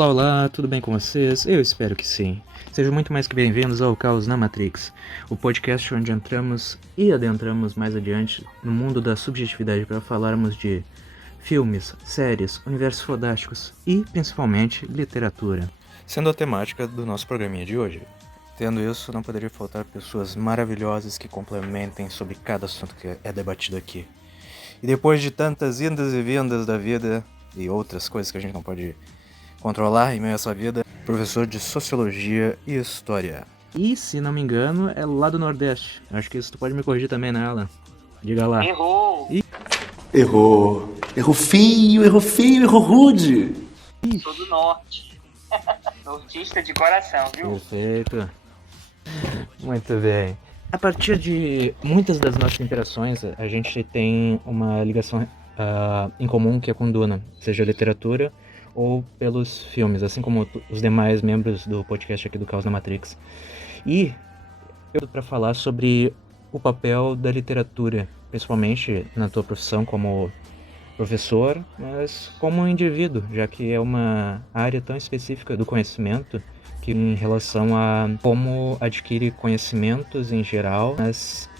Olá, olá, tudo bem com vocês? Eu espero que sim. Sejam muito mais que bem-vindos ao Caos na Matrix, o podcast onde entramos e adentramos mais adiante no mundo da subjetividade para falarmos de filmes, séries, universos fodásticos e, principalmente, literatura. Sendo a temática do nosso programinha de hoje. Tendo isso, não poderia faltar pessoas maravilhosas que complementem sobre cada assunto que é debatido aqui. E depois de tantas indas e vindas da vida e outras coisas que a gente não pode controlar em meio a essa vida, professor de Sociologia e História. E, se não me engano, é lá do Nordeste. Acho que isso tu pode me corrigir também, né, Alan? Diga lá. Errou! Errou. Errou feio, errou rude. Sou do Norte. Nortista de coração, viu? Perfeito. Muito bem. A partir de muitas das nossas interações, a gente tem uma ligação em comum que é com Duna, seja literatura ou pelos filmes, assim como os demais membros do podcast aqui do Caos na Matrix. E eu para falar sobre o papel da literatura, principalmente na tua profissão como professor, mas como indivíduo, já que é uma área tão específica do conhecimento que em relação a como adquire conhecimentos em geral, mas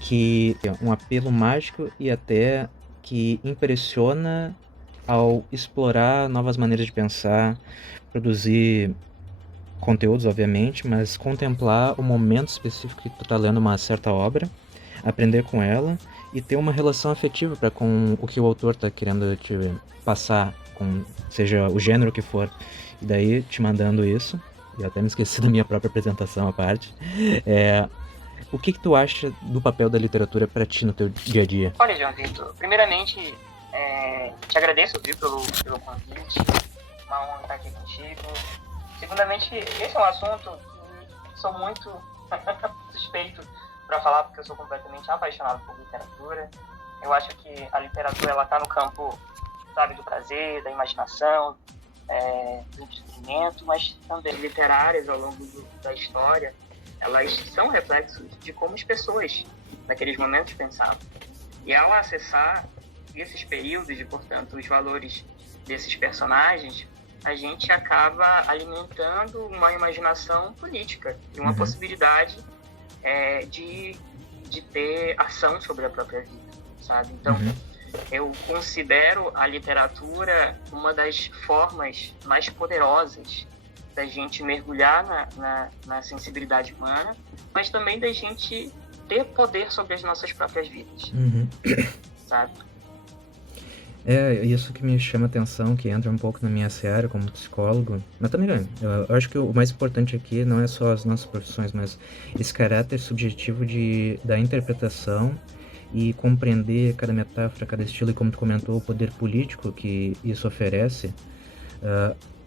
que tem um apelo mágico e até que impressiona ao explorar novas maneiras de pensar, produzir conteúdos, obviamente, mas contemplar o momento específico que tu tá lendo uma certa obra, aprender com ela e ter uma relação afetiva para com o que o autor tá querendo te passar, com seja o gênero que for. E daí, te mandando isso, e até me esqueci da minha própria apresentação à parte, o que tu acha do papel da literatura para ti no teu dia a dia? Olha, João Vitor, primeiramente, te agradeço, viu, pelo convite. Uma honra estar aqui contigo. Segundamente, esse é um assunto que sou muito suspeito para falar, porque eu sou completamente apaixonado por literatura. Eu acho que a literatura ela está no campo, sabe, do prazer, da imaginação, do entretenimento, mas também literárias ao longo da história. Elas são reflexos de como as pessoas, naqueles momentos, pensavam. E ao acessar esses períodos e, portanto, os valores desses personagens, a gente acaba alimentando uma imaginação política e uma possibilidade de ter ação sobre a própria vida, sabe? Então, eu considero a literatura uma das formas mais poderosas da gente mergulhar na sensibilidade humana, mas também da gente ter poder sobre as nossas próprias vidas, sabe? É isso que me chama a atenção, que entra um pouco na minha seara como psicólogo. Mas também, eu acho que o mais importante aqui não é só as nossas profissões, mas esse caráter subjetivo da interpretação e compreender cada metáfora, cada estilo, e como tu comentou, o poder político que isso oferece,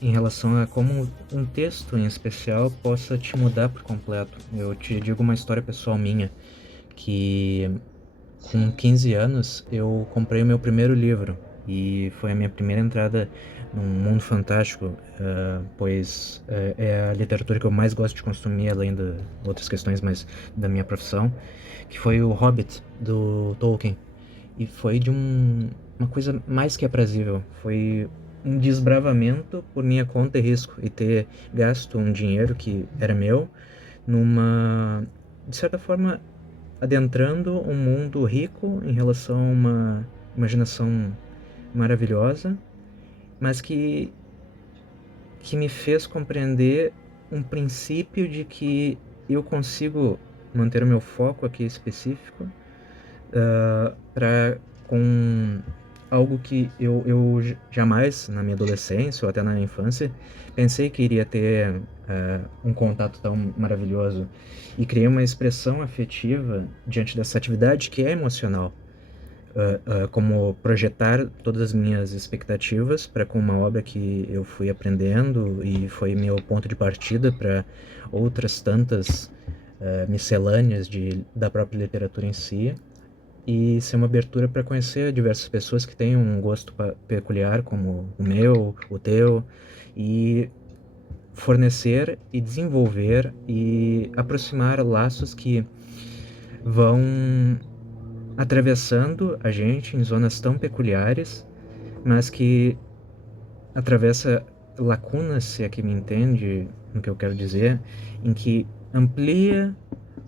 em relação a como um texto em especial possa te mudar por completo. Eu te digo uma história pessoal minha, que com 15 anos eu comprei o meu primeiro livro e foi a minha primeira entrada num mundo fantástico, pois é a literatura que eu mais gosto de consumir, além de outras questões mais da minha profissão, que foi o Hobbit, do Tolkien. E foi de uma coisa mais que aprazível, foi um desbravamento por minha conta e risco, e ter gasto um dinheiro que era meu de certa forma, adentrando um mundo rico em relação a uma imaginação maravilhosa, mas que me fez compreender um princípio de que eu consigo manter o meu foco aqui específico com algo que eu jamais, na minha adolescência ou até na infância, pensei que iria ter um contato tão maravilhoso, e criei uma expressão afetiva diante dessa atividade que é emocional, como projetar todas as minhas expectativas para com uma obra que eu fui aprendendo e foi meu ponto de partida para outras tantas miscelâneas da própria literatura em si, e ser uma abertura para conhecer diversas pessoas que têm um gosto peculiar como o meu, o teu, e fornecer e desenvolver e aproximar laços que vão atravessando a gente em zonas tão peculiares, mas que atravessa lacunas, se é que me entende no que eu quero dizer, em que amplia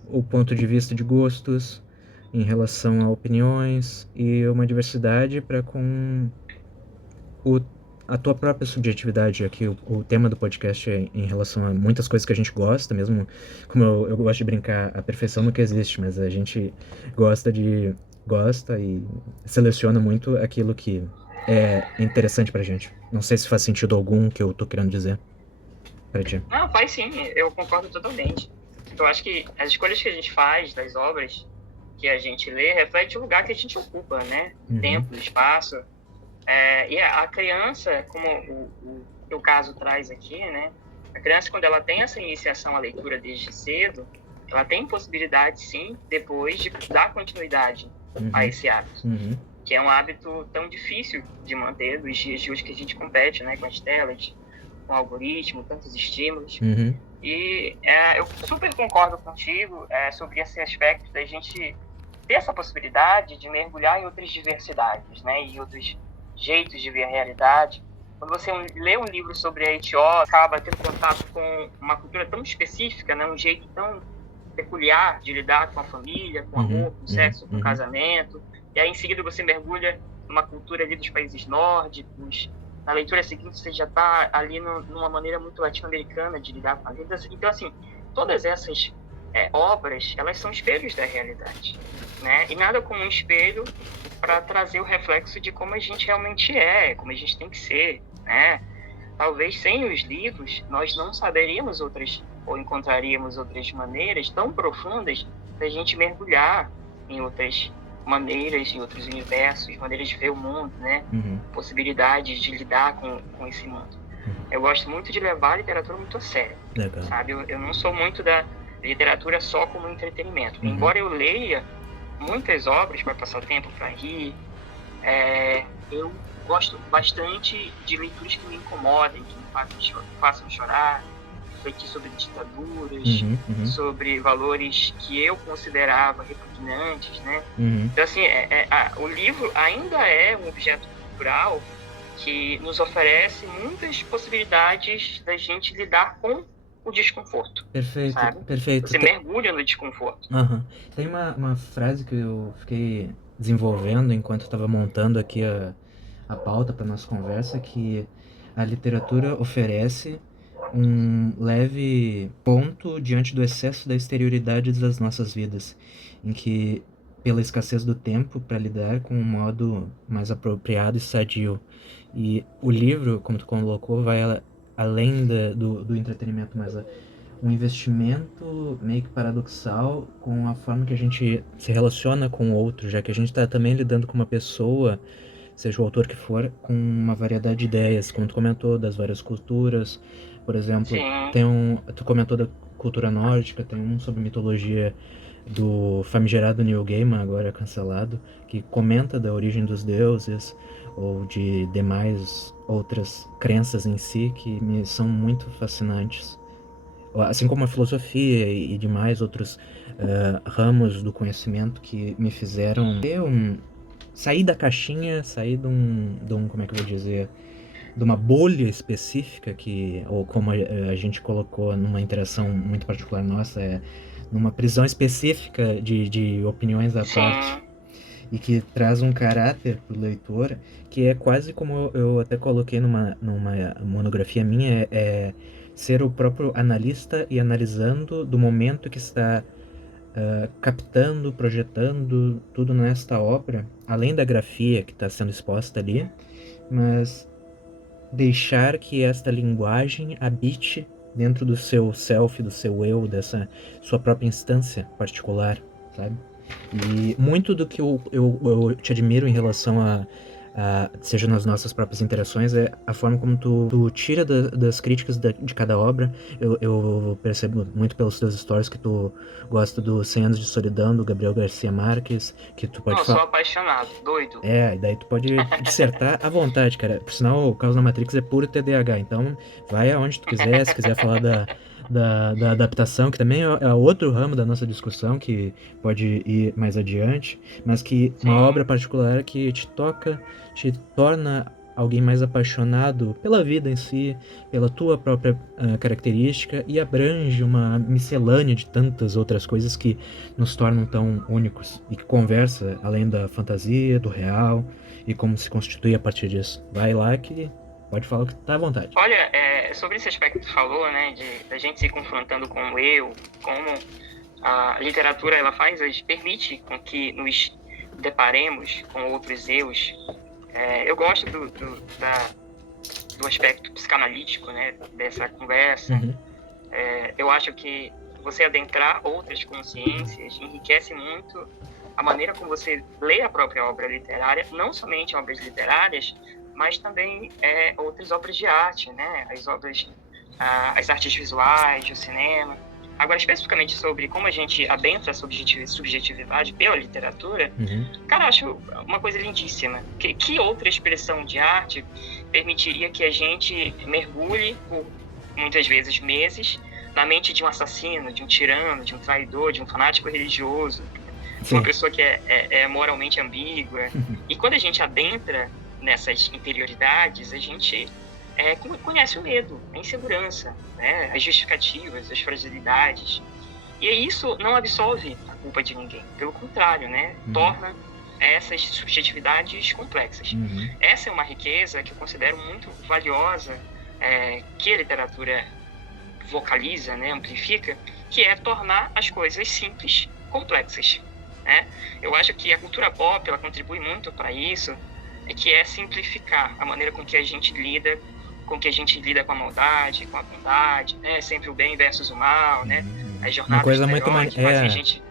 o ponto de vista de gostos em relação a opiniões e uma diversidade para com o, a tua própria subjetividade. Aqui o tema do podcast é em relação a muitas coisas que a gente gosta, mesmo como eu gosto de brincar, a perfeição nunca existe, mas a gente gosta e seleciona muito aquilo que é interessante pra gente. Não sei se faz sentido algum que eu tô querendo dizer pra ti. Não, faz sim, eu concordo totalmente. Eu acho que as escolhas que a gente faz das obras que a gente lê reflete o lugar que a gente ocupa, né? Uhum. Tempo, espaço. E a criança, como o teu caso traz aqui, né? A criança, quando ela tem essa iniciação à leitura desde cedo, ela tem possibilidade, sim, depois de dar continuidade a esse hábito. Que é um hábito tão difícil de manter dos dias de hoje que a gente compete, né? Com as telas, com o algoritmo, tantos estímulos. E eu super concordo contigo sobre esse aspecto da gente ter essa possibilidade de mergulhar em outras diversidades, né? E outros jeitos de ver a realidade. Quando você lê um livro sobre a Etiópia, acaba tendo contato com uma cultura tão específica, né? Um jeito tão peculiar de lidar com a família, com o amor, com o sexo, com o casamento. E aí, em seguida, você mergulha numa cultura ali dos países nórdicos. Na leitura seguinte, você já está ali numa maneira muito latino-americana de lidar com a vida. Então, assim, todas essas obras, elas são espelhos da realidade, né? E nada como um espelho para trazer o reflexo de como a gente realmente é, como a gente tem que ser, né? Talvez sem os livros, nós não saberíamos ou encontraríamos outras maneiras tão profundas da gente mergulhar em outras maneiras, em outros universos, maneiras de ver o mundo, né? Possibilidades de lidar com esse mundo. Eu gosto muito de levar a literatura muito a sério. Legal. Sabe? Eu não sou muito da literatura só como entretenimento. Embora eu leia muitas obras para passar tempo, para rir, eu gosto bastante de leituras que me incomodem, que me façam chorar, refletir sobre ditaduras, sobre valores que eu considerava repugnantes, né? Então, assim, o livro ainda é um objeto cultural que nos oferece muitas possibilidades da gente lidar com o desconforto. Perfeito, sabe? perfeito. Você mergulha no desconforto. Tem uma frase que eu fiquei desenvolvendo enquanto estava montando aqui a pauta para nossa conversa, que a literatura oferece um leve ponto diante do excesso da exterioridade das nossas vidas, em que, pela escassez do tempo para lidar com um modo mais apropriado e sadio. E o livro, como tu colocou, vai além do entretenimento, mas um investimento meio que paradoxal com a forma que a gente se relaciona com o outro, já que a gente está também lidando com uma pessoa, seja o autor que for, com uma variedade de ideias, como tu comentou, das várias culturas. Por exemplo, tu comentou da cultura nórdica, tem um sobre mitologia do famigerado Neil Gaiman, agora cancelado, que comenta da origem dos deuses ou de demais outras crenças em si que me são muito fascinantes. Assim como a filosofia e demais outros ramos do conhecimento que me fizeram ter sair da caixinha, sair de um, como é que eu vou dizer, de uma bolha específica, ou como a gente colocou numa interação muito particular nossa, numa prisão específica de opiniões à parte, e que traz um caráter pro leitor, que é quase como eu até coloquei numa monografia minha, ser o próprio analista e analisando do momento que está captando, projetando tudo nesta obra, além da grafia que está sendo exposta ali, mas deixar que esta linguagem habite dentro do seu self, do seu eu, dessa sua própria instância particular, sabe? E muito do que eu te admiro em relação seja nas nossas próprias interações, é a forma como tu tira das críticas de cada obra. Eu percebo muito pelos teus stories que tu gosta do 100 Anos de Solidão, do Gabriel Garcia Marques, que tu pode falar... Eu sou apaixonado, doido. E daí tu pode dissertar à vontade, cara. Por sinal, o Caos na Matrix é puro TDAH, então vai aonde tu quiser, se quiser falar da adaptação, que também é outro ramo da nossa discussão, que pode ir mais adiante, mas que uma obra particular que te toca, te torna alguém mais apaixonado pela vida em si, pela tua própria característica, e abrange uma miscelânea de tantas outras coisas que nos tornam tão únicos e que conversa além da fantasia, do real e como se constitui a partir disso. Vai lá que pode falar o que tá à vontade. Olha, sobre esse aspecto que tu falou, né, da gente se confrontando com o eu, como a literatura ela permite com que nos deparemos com outros eus. Eu gosto do aspecto psicanalítico, né, dessa conversa. Uhum. Eu acho que você adentrar outras consciências enriquece muito a maneira como você lê a própria obra literária, não somente obras literárias, mas também outras obras de arte, né? As artes visuais, o cinema. Agora, especificamente sobre como a gente adentra a subjetividade pela literatura, cara, eu acho uma coisa lindíssima. Que outra expressão de arte permitiria que a gente mergulhe por, muitas vezes, meses na mente de um assassino, de um tirano, de um traidor, de um fanático religioso, de uma pessoa que é moralmente ambígua. E quando a gente adentra nessas interioridades, a gente conhece o medo, a insegurança, né? As justificativas, as fragilidades. E isso não absolve a culpa de ninguém. Pelo contrário, né? Torna essas subjetividades complexas. Essa é uma riqueza que eu considero muito valiosa, que a literatura vocaliza, né? Amplifica, que é tornar as coisas simples complexas. Né? Eu acho que a cultura pop ela contribui muito para isso, que é simplificar a maneira com que a gente lida com a maldade, com a bondade, né? Sempre o bem versus o mal, né? As jornadas uma coisa do muito herói que fazem a gente...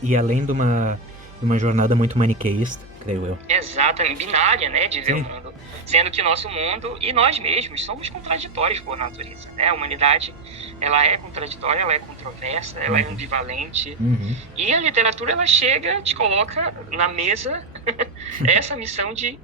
e além de uma jornada muito maniqueísta, creio eu. Exatamente, binária, né, de ver o mundo. Sendo que o nosso mundo e nós mesmos somos contraditórios por natureza, né? A humanidade, ela é contraditória, ela é controversa, ela é ambivalente. E a literatura, ela chega, te coloca na mesa essa missão de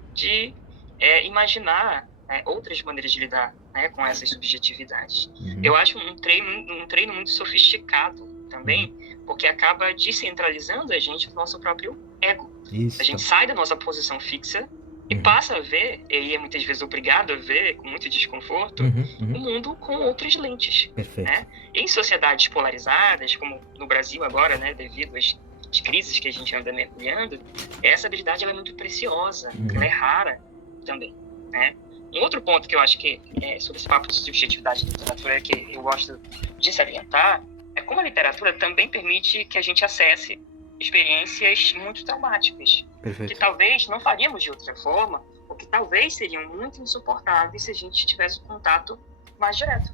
imaginar outras maneiras de lidar, né, com essas subjetividades. Eu acho um treino muito sofisticado também, porque acaba descentralizando a gente do nosso próprio ego. Isso. A gente sai da nossa posição fixa e passa a ver, e é muitas vezes obrigado a ver, com muito desconforto, o mundo com outras lentes. Perfeito. Né? Em sociedades polarizadas, como no Brasil agora, né, devido às crises que a gente anda mergulhando, essa habilidade ela é muito preciosa, ela é rara também. Né? Um outro ponto que eu acho que, sobre esse papo de subjetividade da literatura, que eu gosto de salientar, é como a literatura também permite que a gente acesse experiências muito traumáticas, que talvez não faríamos de outra forma, ou que talvez seriam muito insuportáveis se a gente tivesse um contato mais direto,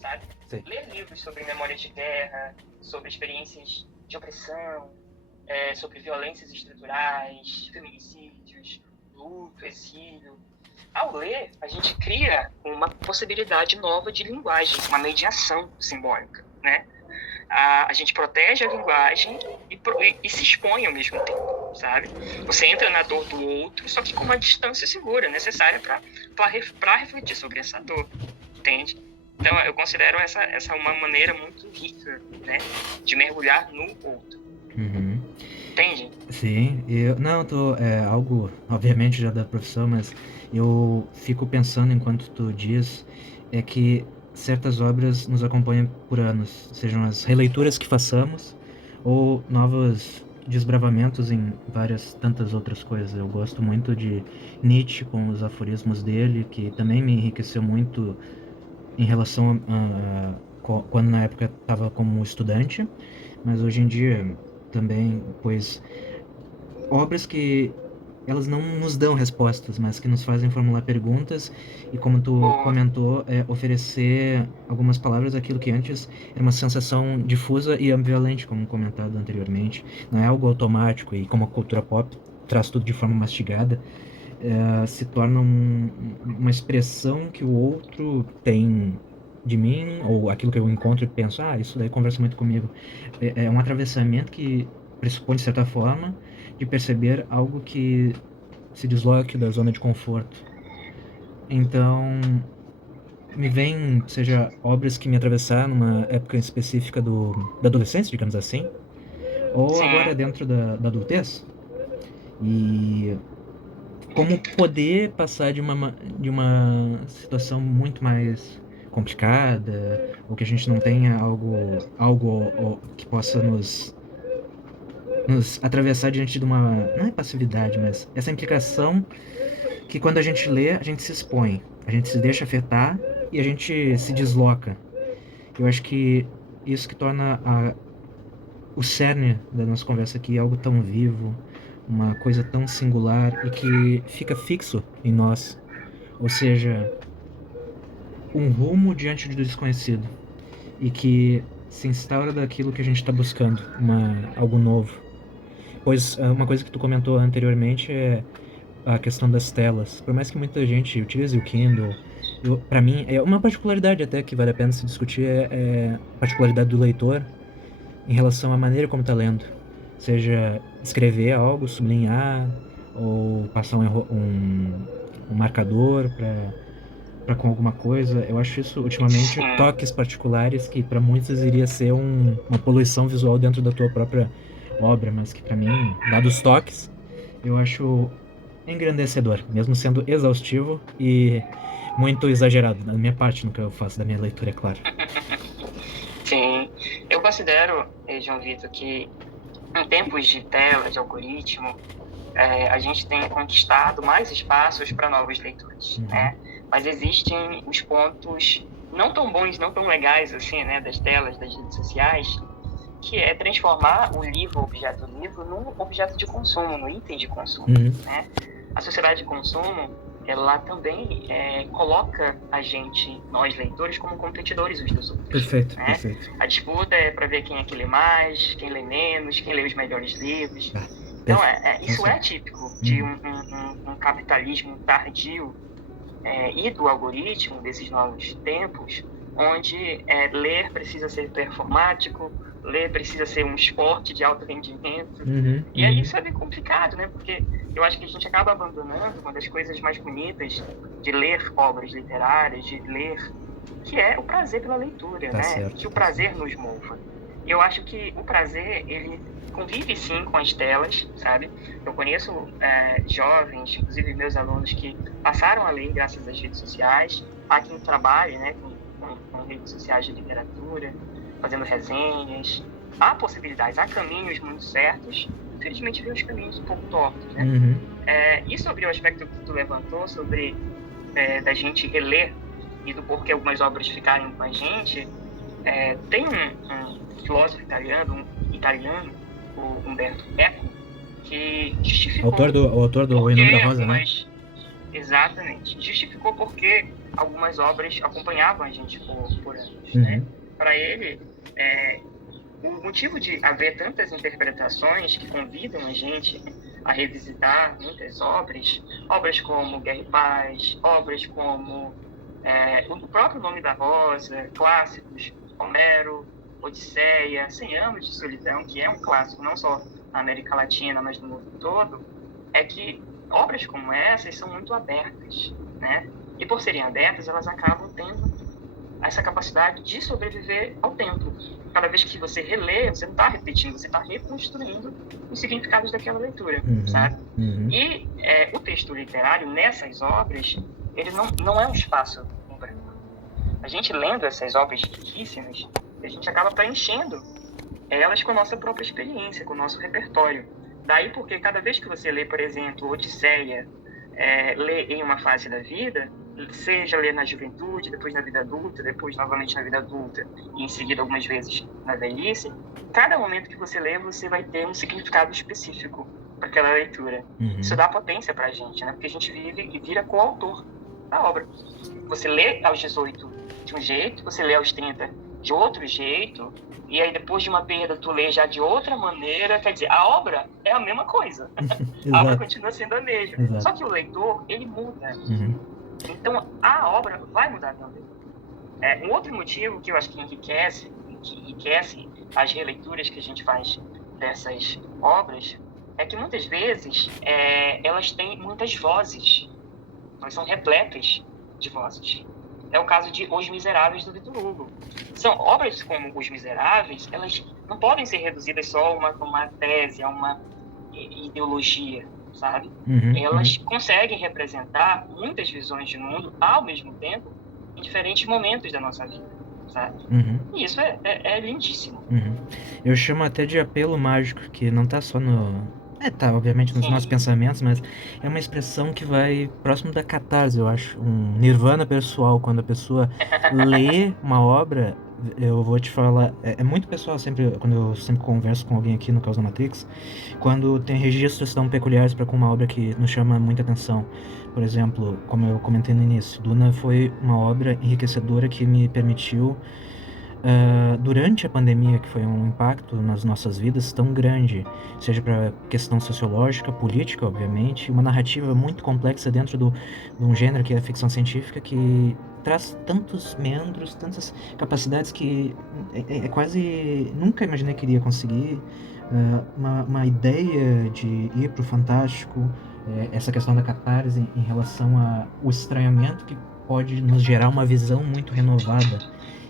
sabe? Ler livros sobre memória de guerra, sobre experiências de opressão, sobre violências estruturais, feminicídios, luto, exílio. Ao ler, a gente cria uma possibilidade nova de linguagem, uma mediação simbólica, né? A gente protege a linguagem e se expõe ao mesmo tempo, sabe? Você entra na dor do outro, só que com uma distância segura, necessária para refletir sobre essa dor, entende? Então, eu considero essa uma maneira muito rica, né, de mergulhar no outro. Entende? Sim, algo, obviamente, já da profissão, mas eu fico pensando enquanto tu diz, que certas obras nos acompanham por anos, sejam as releituras que façamos ou novos desbravamentos em várias tantas outras coisas. Eu gosto muito de Nietzsche com os aforismos dele, que também me enriqueceu muito em relação a quando na época estava como estudante, mas hoje em dia também, pois obras que elas não nos dão respostas, mas que nos fazem formular perguntas e, como tu comentou, oferecer algumas palavras daquilo que antes era uma sensação difusa e ambivalente, como comentado anteriormente. Não é algo automático e, como a cultura pop traz tudo de forma mastigada, se torna uma expressão que o outro tem de mim, ou aquilo que eu encontro e penso, isso daí conversa muito comigo. É um atravessamento que pressupõe, de certa forma, de perceber algo que se desloque da zona de conforto. Então, me vem, seja obras que me atravessaram numa época específica da adolescência, digamos assim, ou agora dentro da adultez, e como poder passar de uma situação muito mais complicada, ou que a gente não tenha algo que possa nos atravessar diante de uma, não é passividade, mas essa implicação que quando a gente lê, a gente se expõe, a gente se deixa afetar e a gente se desloca. Eu acho que isso que torna o cerne da nossa conversa aqui algo tão vivo, uma coisa tão singular e que fica fixo em nós. Ou seja, um rumo diante do desconhecido e que se instaura daquilo que a gente está buscando, algo novo. Pois uma coisa que tu comentou anteriormente é a questão das telas. Por mais que muita gente utilize o Kindle, para mim, é uma particularidade até que vale a pena se discutir é a particularidade do leitor em relação à maneira como está lendo. Seja escrever algo, sublinhar, ou passar um marcador para com alguma coisa. Eu acho isso, ultimamente, toques particulares que para muitos iria ser uma poluição visual dentro da tua própria obra, mas que para mim, dados os toques, eu acho engrandecedor, mesmo sendo exaustivo e muito exagerado, da minha parte, no que eu faço da minha leitura, é claro. Sim, eu considero, João Vitor, que em tempos de tela, de algoritmo, a gente tem conquistado mais espaços para novos leitores, né? Mas existem os pontos não tão bons, não tão legais assim, né, das telas, das redes sociais, que é transformar o livro, o objeto do livro, num objeto de consumo, num item de consumo, né? A sociedade de consumo, ela também coloca a gente, nós leitores, como competidores uns dos outros. Perfeito, né? perfeito. A disputa é para ver quem é que lê mais, quem lê menos, quem lê os melhores livros. Então, isso é típico de um capitalismo tardio e do algoritmo desses novos tempos, onde ler precisa ser performático, ler precisa ser um esporte de alto rendimento. E aí isso é bem complicado, né? Porque eu acho que a gente acaba abandonando uma das coisas mais bonitas de ler obras literárias, de ler, que é o prazer pela leitura, né? Certo. Que o prazer nos mova. E eu acho que o prazer, ele convive sim com as telas, sabe? Eu conheço jovens, inclusive meus alunos, que passaram a ler graças às redes sociais. Há quem trabalhe, né, com redes sociais de literatura, fazendo resenhas. Há possibilidades, há caminhos muito certos. Infelizmente, vem os caminhos um pouco tortos, né? E sobre o aspecto que tu levantou, sobre da gente reler e do porquê algumas obras ficarem com a gente, tem um filósofo italiano, o Umberto Eco, que justificou... O autor do Em Nome da Rosa, né? Exatamente. Justificou porque algumas obras acompanhavam a gente por anos, né? Para ele, o motivo de haver tantas interpretações que convidam a gente a revisitar muitas obras como Guerra e Paz, obras como o próprio Nome da Rosa, clássicos, Homero, Odisseia, 100 Anos de Solidão, que é um clássico não só na América Latina, mas no mundo todo, é que obras como essas são muito abertas, né? E por serem abertas, elas acabam tendo essa capacidade de sobreviver ao tempo. Cada vez que você relê, você não está repetindo, você está reconstruindo os significados daquela leitura, sabe? E o texto literário, nessas obras, ele não é um espaço em branco. A gente lendo essas obras riquíssimas, a gente acaba preenchendo elas com a nossa própria experiência, com o nosso repertório. Daí porque cada vez que você lê, por exemplo, Odisseia, lê em uma fase da vida, seja ler na juventude, depois na vida adulta, depois novamente na vida adulta e em seguida algumas vezes na velhice, cada momento que você lê, você vai ter um significado específico para aquela leitura. Isso dá potência para a gente, né? Porque a gente vive e vira coautor da obra. Você lê aos 18 de um jeito, você lê aos 30 de outro jeito, e aí depois de uma perda tu lê já de outra maneira. Quer dizer, a obra é a mesma coisa. A obra continua sendo a mesma. Exato. Só que o leitor, ele muda. Então a obra vai mudar também. Um outro motivo que eu acho que enriquece as releituras que a gente faz dessas obras é que muitas vezes elas têm muitas vozes. Elas são repletas de vozes. É o caso de Os Miseráveis, do Victor Hugo. São obras como Os Miseráveis, elas não podem ser reduzidas só a uma tese, a uma ideologia. sabe? Uhum, Elas conseguem representar muitas visões de mundo ao mesmo tempo em diferentes momentos da nossa vida, sabe? uhum, E isso é lindíssimo. uhum. Eu chamo até de apelo mágico, que não tá só no... tá, obviamente, nos nossos Sim. pensamentos, mas é uma expressão que vai próximo da catarse, eu acho. Um nirvana pessoal, quando a pessoa lê uma obra, eu vou te falar... É muito pessoal, sempre, quando eu sempre converso com alguém aqui no Caos da Matrix, quando tem registros tão peculiares para com uma obra que nos chama muita atenção. Por exemplo, como eu comentei no início, Duna foi uma obra enriquecedora que me permitiu, durante a pandemia, que foi um impacto nas nossas vidas tão grande, seja para questão sociológica, política, obviamente, uma narrativa muito complexa dentro de um gênero que é a ficção científica, que traz tantos meandros, tantas capacidades que é quase... Nunca imaginei que iria conseguir. Uma ideia de ir para o fantástico, essa questão da catarse em relação ao estranhamento que pode nos gerar uma visão muito renovada,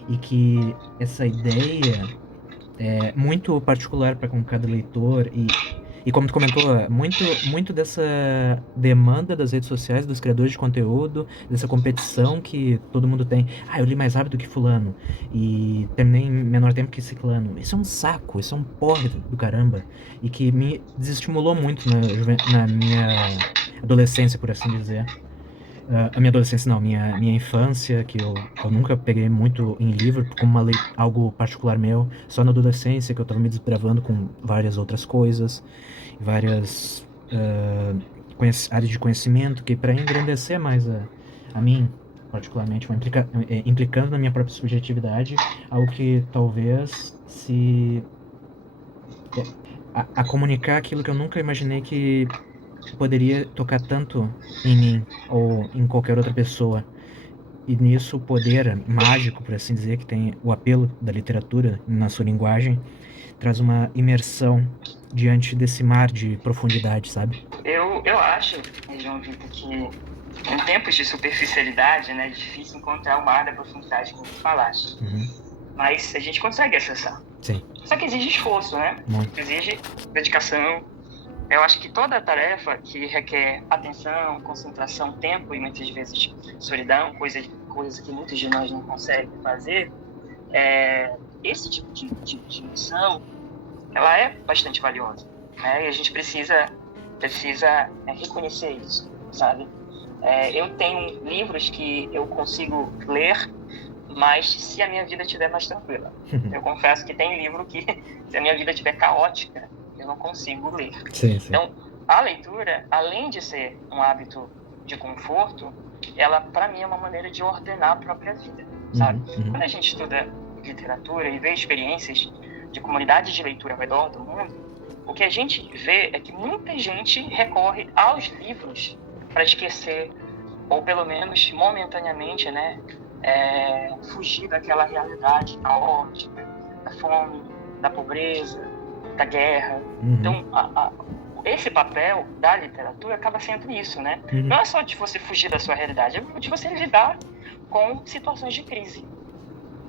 e que essa ideia é muito particular para com cada leitor, e como tu comentou, muito dessa demanda das redes sociais, dos criadores de conteúdo, dessa competição que todo mundo tem. Eu li mais rápido que fulano e terminei em menor tempo que ciclano. Isso é um saco, isso é um porre do caramba, e que me desestimulou muito na minha adolescência, por assim dizer. A minha adolescência não, minha infância, que eu nunca peguei muito em livro como algo particular meu, só na adolescência que eu tava me desbravando com várias outras coisas, várias áreas de conhecimento, que para engrandecer mais a mim, particularmente, implicando na minha própria subjetividade, algo que talvez se... a comunicar aquilo que eu nunca imaginei que poderia tocar tanto em mim ou em qualquer outra pessoa. E nisso o poder mágico, por assim dizer, que tem o apelo da literatura na sua linguagem, traz uma imersão diante desse mar de profundidade, sabe? Eu acho, João Vitor, que em tempos de superficialidade, né, é difícil encontrar o mar da profundidade, como tu falaste. Mas a gente consegue acessar. Sim. Só que exige esforço, né? Muito. Exige dedicação. Eu acho que toda tarefa que requer atenção, concentração, tempo e muitas vezes solidão, coisa que muitos de nós não conseguem fazer, esse tipo de missão, ela é bastante valiosa, né? E a gente precisa reconhecer isso, sabe? Eu tenho livros que eu consigo ler, mas se a minha vida estiver mais tranquila. Eu confesso que tem livro que, se a minha vida estiver caótica, eu não consigo ler. Sim. Então, a leitura, além de ser um hábito de conforto, ela, para mim, é uma maneira de ordenar a própria vida, sabe? Quando a gente estuda literatura e vê experiências de comunidades de leitura ao redor do mundo, o que a gente vê é que muita gente recorre aos livros para esquecer, ou pelo menos momentaneamente, né, fugir daquela realidade caótica, da fome, da pobreza, da guerra. Então, esse papel da literatura acaba sendo isso, né? Não é só de você fugir da sua realidade, é de você lidar com situações de crise,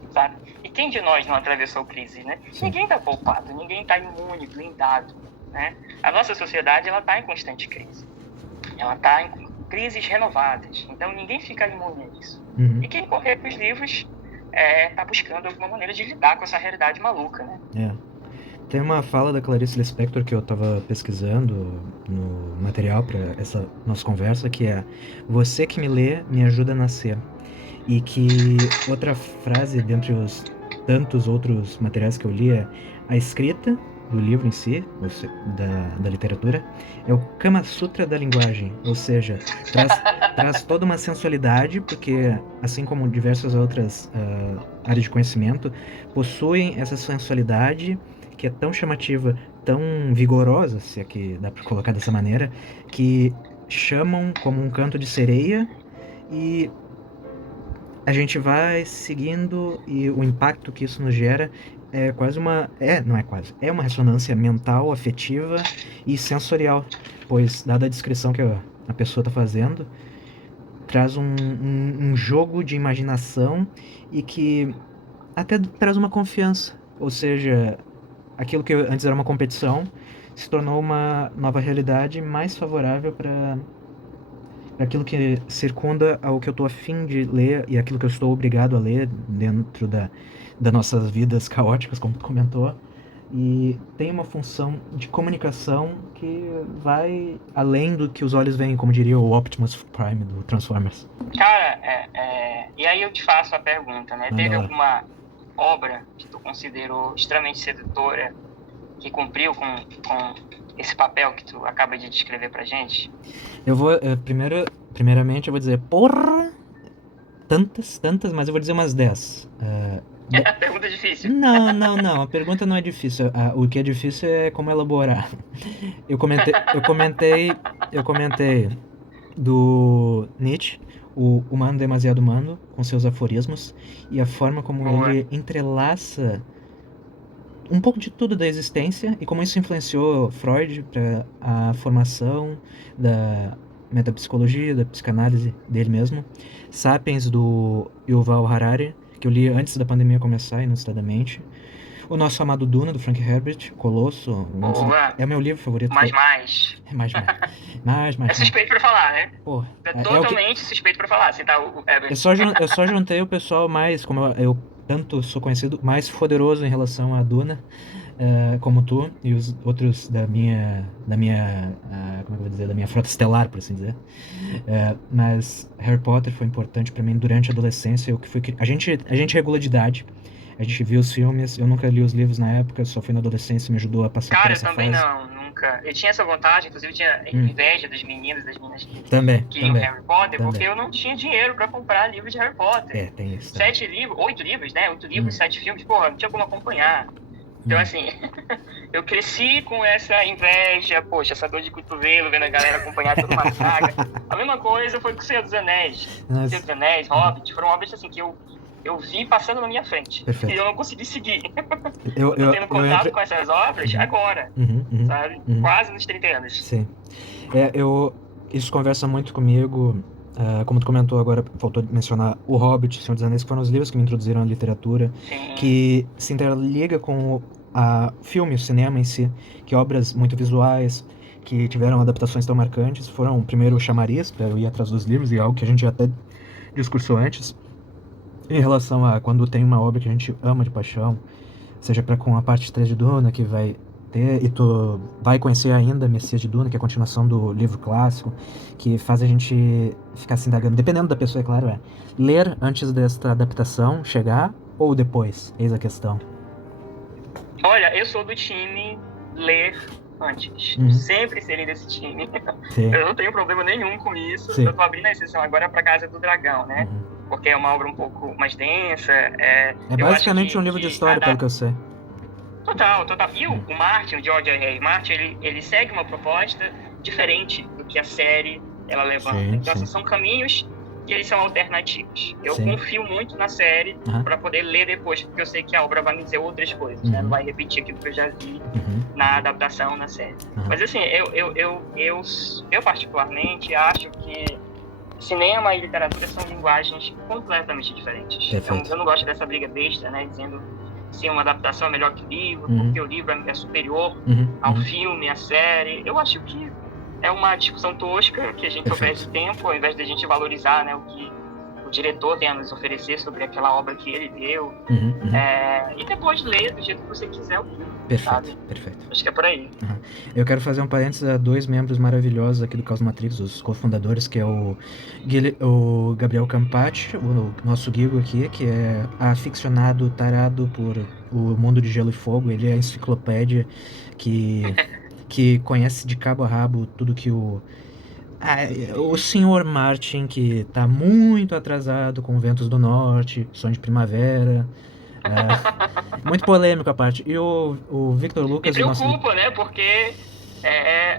sabe? E quem de nós não atravessou crise, né? Sim. Ninguém está poupado, ninguém está imune, blindado, né? A nossa sociedade, ela está em constante crise. Ela está em crises renovadas. Então, ninguém fica imune a isso. E quem correr para os livros está buscando alguma maneira de lidar com essa realidade maluca, né? Tem uma fala da Clarice Lispector que eu estava pesquisando no material para essa nossa conversa, que é: você que me lê me ajuda a nascer. E que outra frase, dentre os tantos outros materiais que eu li, é: a escrita do livro em si, da literatura, é o Kama Sutra da linguagem, ou seja, traz toda uma sensualidade, porque, assim como diversas outras áreas de conhecimento, possuem essa sensualidade que é tão chamativa, tão vigorosa, se é que dá para colocar dessa maneira, que chamam como um canto de sereia, e a gente vai seguindo, e o impacto que isso nos gera é quase é uma ressonância mental, afetiva e sensorial, pois, dada a descrição que a pessoa está fazendo, traz um jogo de imaginação, e que até traz uma confiança, ou seja, aquilo que antes era uma competição se tornou uma nova realidade mais favorável para aquilo que circunda ao que eu estou afim de ler e aquilo que eu estou obrigado a ler dentro das nossas vidas caóticas, como tu comentou. E tem uma função de comunicação que vai além do que os olhos veem, como diria o Optimus Prime do Transformers. Cara, e aí eu te faço a pergunta, né? Teve lá. alguma obra que tu considerou extremamente sedutora, que cumpriu com esse papel que tu acaba de descrever pra gente? Eu vou, primeiramente eu vou dizer, porra, tantas, mas eu vou dizer umas 10. Pergunta difícil. Não, a pergunta não é difícil. O que é difícil é como elaborar. Eu comentei do Nietzsche, o Humano Demasiado Humano, com seus aforismos, e a forma como Boa. ele entrelaça um pouco de tudo da existência e como isso influenciou Freud para a formação da metapsicologia, da psicanálise dele mesmo. Sapiens, do Yuval Harari, que eu li antes da pandemia começar, inusitadamente. O Nosso Amado Duna, do Frank Herbert, Colosso. Boa. É o meu livro favorito. Mais. Mais. É suspeito pra falar, né? Pô, É totalmente suspeito pra falar, citar o Herbert. Eu só juntei o pessoal mais, como eu tanto sou conhecido, mais poderoso em relação a Duna, como tu e os outros da minha como é que eu vou dizer, da minha frota estelar, por assim dizer. Mas Harry Potter foi importante pra mim durante a adolescência. A gente regula de idade. A gente viu os filmes, eu nunca li os livros na época, só fui na adolescência, me ajudou a passar por Cara, eu essa também fase. não, nunca. Eu tinha essa vontade, inclusive tinha inveja dos meninos, das meninas que Também. liam Harry Potter, porque eu não tinha dinheiro pra comprar livro de Harry Potter. Tem isso. 7 livros, 8 livros, né? 8 livros, 7 filmes, porra, não tinha como acompanhar. Então, assim, eu cresci com essa inveja, poxa, essa dor de cotovelo, vendo a galera acompanhar toda uma saga. A mesma coisa foi com o Senhor dos Anéis. Senhor dos Anéis, Hobbit, foram obras assim que eu vi passando na minha frente. Perfeito. E eu não consegui seguir. Eu tô tendo contato com essas obras agora, sabe? Quase nos 30 anos. Sim. Isso conversa muito comigo. Como tu comentou agora, faltou mencionar O Hobbit, Senhor dos Anéis, que foram os livros que me introduziram à literatura. Sim. Que se interliga com o filme, o cinema em si, que obras muito visuais, que tiveram adaptações tão marcantes, foram primeiro o chamariz, para eu ir atrás dos livros, e algo que a gente já até discursou antes, em relação a quando tem uma obra que a gente ama de paixão, seja com a parte 3 de Duna, que vai ter, e tu vai conhecer ainda Messias de Duna, que é a continuação do livro clássico, que faz a gente ficar se indagando, dependendo da pessoa, é claro, ler antes desta adaptação chegar, ou depois? Eis a questão. Olha, eu sou do time ler antes. Sempre serei desse time. Sim. Eu não tenho problema nenhum com isso. Sim. Eu tô abrindo a exceção agora pra Casa do Dragão, né? Porque é uma obra um pouco mais densa. É basicamente um livro de história, pelo que eu sei. Total. E o Martin, o George R. Martin, ele segue uma proposta diferente do que a série ela levanta. Então, assim, são caminhos que eles são alternativos. Eu confio muito na série para poder ler depois, porque eu sei que a obra vai me dizer outras coisas, né? Não vai repetir aquilo que eu já vi na adaptação, na série. Mas assim, eu particularmente acho que cinema e literatura são linguagens completamente diferentes. Então, eu não gosto dessa briga besta, né? Dizendo se uma adaptação é melhor que o livro, porque o livro é superior ao filme, à série. Eu acho que é uma discussão tosca, que a gente só perde tempo, ao invés de a gente valorizar, né, o que o diretor tem a nos oferecer sobre aquela obra que ele deu. E depois ler do jeito que você quiser o livro. Perfeito. Acho que é por aí. Eu quero fazer um parênteses a 2 membros maravilhosos aqui do Caos Matrix, os cofundadores, que é o Gabriel Campati, o nosso Guigo aqui, que é aficionado, tarado por o mundo de Gelo e Fogo. Ele é a enciclopédia que conhece de cabo a rabo tudo que o senhor Martin, que tá muito atrasado com Ventos do Norte, Sonho de Primavera. Muito polêmico a parte. E o Victor Lucas... Me preocupa, né? Porque